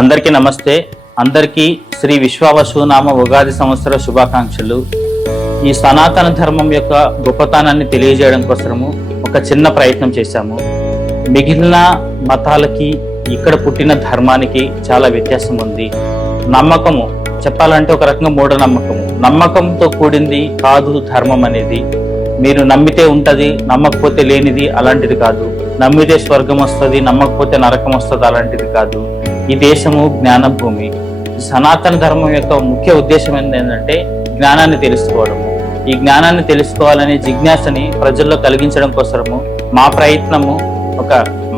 అందరికీ నమస్తే. అందరికీ శ్రీ విశ్వావసునామ ఉగాది సంవత్సర శుభాకాంక్షలు. ఈ సనాతన ధర్మం యొక్క గొప్పతనాన్ని తెలియజేయడం కోసము ఒక చిన్న ప్రయత్నం చేశాము. మిగిలిన మతాలకి ఇక్కడ పుట్టిన ధర్మానికి చాలా వ్యత్యాసం ఉంది. నమ్మకము చెప్పాలంటే ఒక రకంగా మూఢనమ్మకము. నమ్మకంతో కూడింది కాదు ధర్మం అనేది. మీరు నమ్మితే ఉంటుంది నమ్మకపోతే లేనిది అలాంటిది కాదు. నమ్మితే స్వర్గం వస్తుంది నమ్మకపోతే నరకం వస్తుంది అలాంటిది కాదు. ఈ దేశము జ్ఞాన భూమి సనాతన ధర్మం యొక్క ముఖ్య ఉద్దేశం ఏంటంటే జ్ఞానాన్ని తెలుసుకోవడము. ఈ జ్ఞానాన్ని తెలుసుకోవాలనే జిజ్ఞాసని ప్రజల్లో కలిగించడం కోసము మా ప్రయత్నము ఒక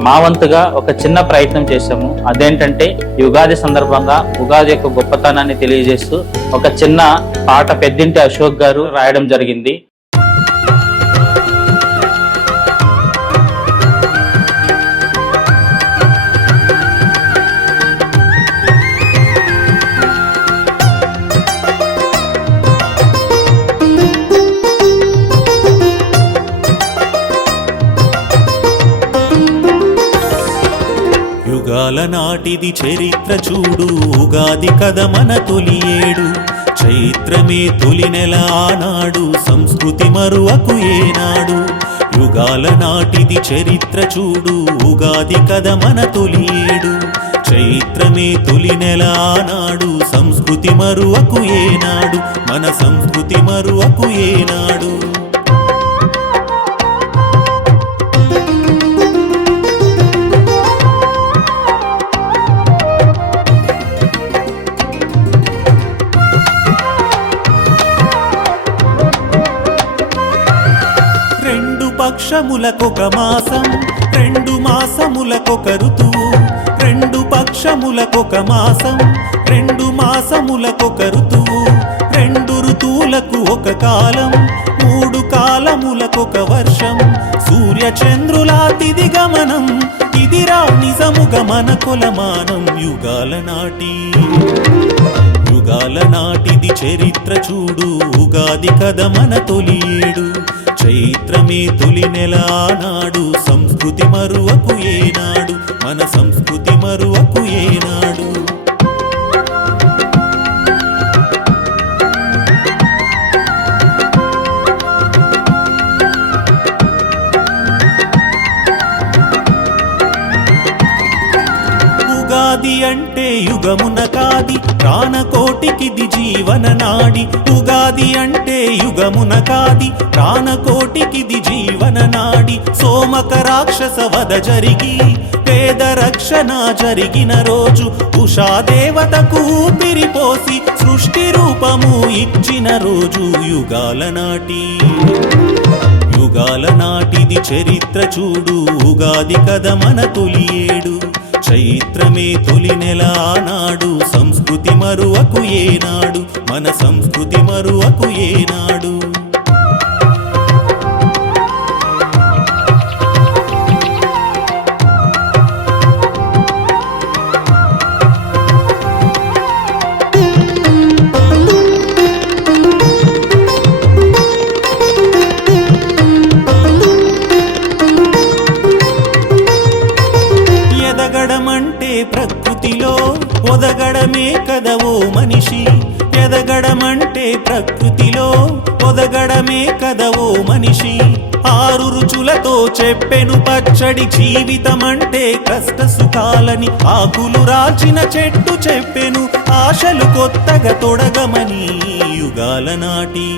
మా వంతుగా ఒక చిన్న ప్రయత్నం చేశాము. అదేంటంటే ఈ ఉగాది సందర్భంగా ఉగాది యొక్క గొప్పతనాన్ని తెలియజేస్తూ ఒక చిన్న పాట పెద్దింటి అశోక్ గారు రాయడం జరిగింది. యుగాల నాటిది చరిత్ర చూడు ఉగాది కథ మన తొలి ఏడు. చైత్రమే తొలి నెల ఆనాడు సంస్కృతి మరువకు ఏనాడు. యుగాల నాటిది చరిత్ర చూడు ఉగాది కథ మన తొలి ఏడు. చైత్రమే తొలి నెల ఆనాడు సంస్కృతి మరువకు ఏనాడు. మన సంస్కృతి మరువకు ఏనాడు. పక్షములకొక మాసం రెండు మాసములకొక ఋతువు రెండు పక్షములకొక మాసం రెండు మాసములకొక ఋతువు రెండు ఋతువులకు ఒక కాలం మూడు కాలములకొక వర్షం. సూర్యచంద్రులాతిది గమనం ఇదిరా నిజముగ మన కొలమానం. యుగాల నాటి యుగాల నాటిది చరిత్ర చూడు ఉగాది కథ మన తొలియేడు. చైత్రమే తొలి నెలానాడు సంస్కృతి మరువకు ఏనాడు మన సంస్కృతి మరువకు ఏనాడు. ఉగాది అంటే యుగమున కాది ప్రాణకోటికిది జీవన నాడి. ఉగాది అంటే యుగమున కాది ప్రాణకోటికిది జీవన నాడి. సోమక రాక్షస వద జరిగి పేద రక్షణ జరిగిన రోజు. ఉషా దేవతకు ఊపిరిపోసి సృష్టి రూపము ఇచ్చిన రోజు యుగాల నాటి. యుగాల నాటిది చరిత్ర చూడు ఉగాది కథ మన తొలియేడు చైత్రమే తొలి నెల ఆనాడు. సంస్కృతి మరువకు ఏనాడు. మన సంస్కృతి మరువకు ఏనాడు. ఒదగడమే కదవో మనిషి. ఎదగడమంటే ప్రకృతిలో ఒదగడమే కదవో మనిషి. ఆరు రుచులతో చెప్పెను పచ్చడి జీవితమంటే కష్ట సుఖాలని ఆకులు రాచిన చెట్టు చెప్పెను ఆశలు కొత్తగా తొడగమని యుగాల నాటి.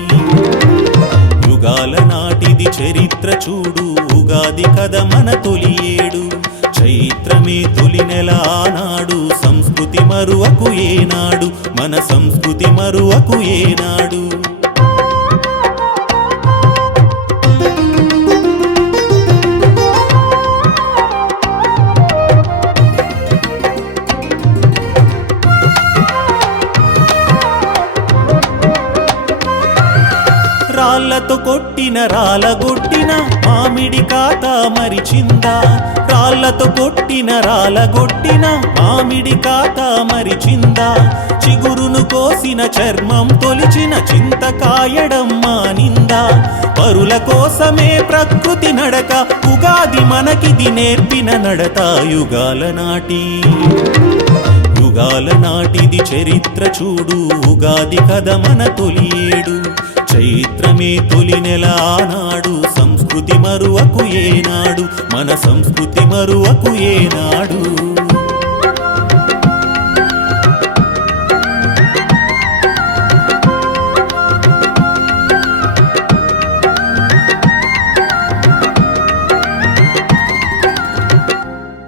యుగాల నాటిది చరిత్ర చూడు ఉగాది కథ మన తొలి ఏడు. మీ తొలి నెల ఆనాడు సంస్కృతి మరువకు ఏనాడు మన సంస్కృతి మరువకు ఏనాడు. రాళ్ళతో కొట్టిన రాలగొట్టిన మామిడి కాత మరిచిందా? రాళ్ళతో కొట్టిన రాలగొట్టిన మామిడి కాత మరిచిందా? చిగురును కోసిన చర్మం తొలిచిన చింతకాయడం మానిందా? పరుల కోసమే ప్రకృతి నడక ఉగాది మనకిది నేర్పిన నడత యుగాల నాటి. యుగాల నాటిది చరిత్ర చూడు ఉగాది కథ మన తొలియేడు చైత్రమే తొలి నెల ఆనాడు. సంస్కృతి మరువకు ఏనాడు. మన సంస్కృతి మరువకు ఏనాడు.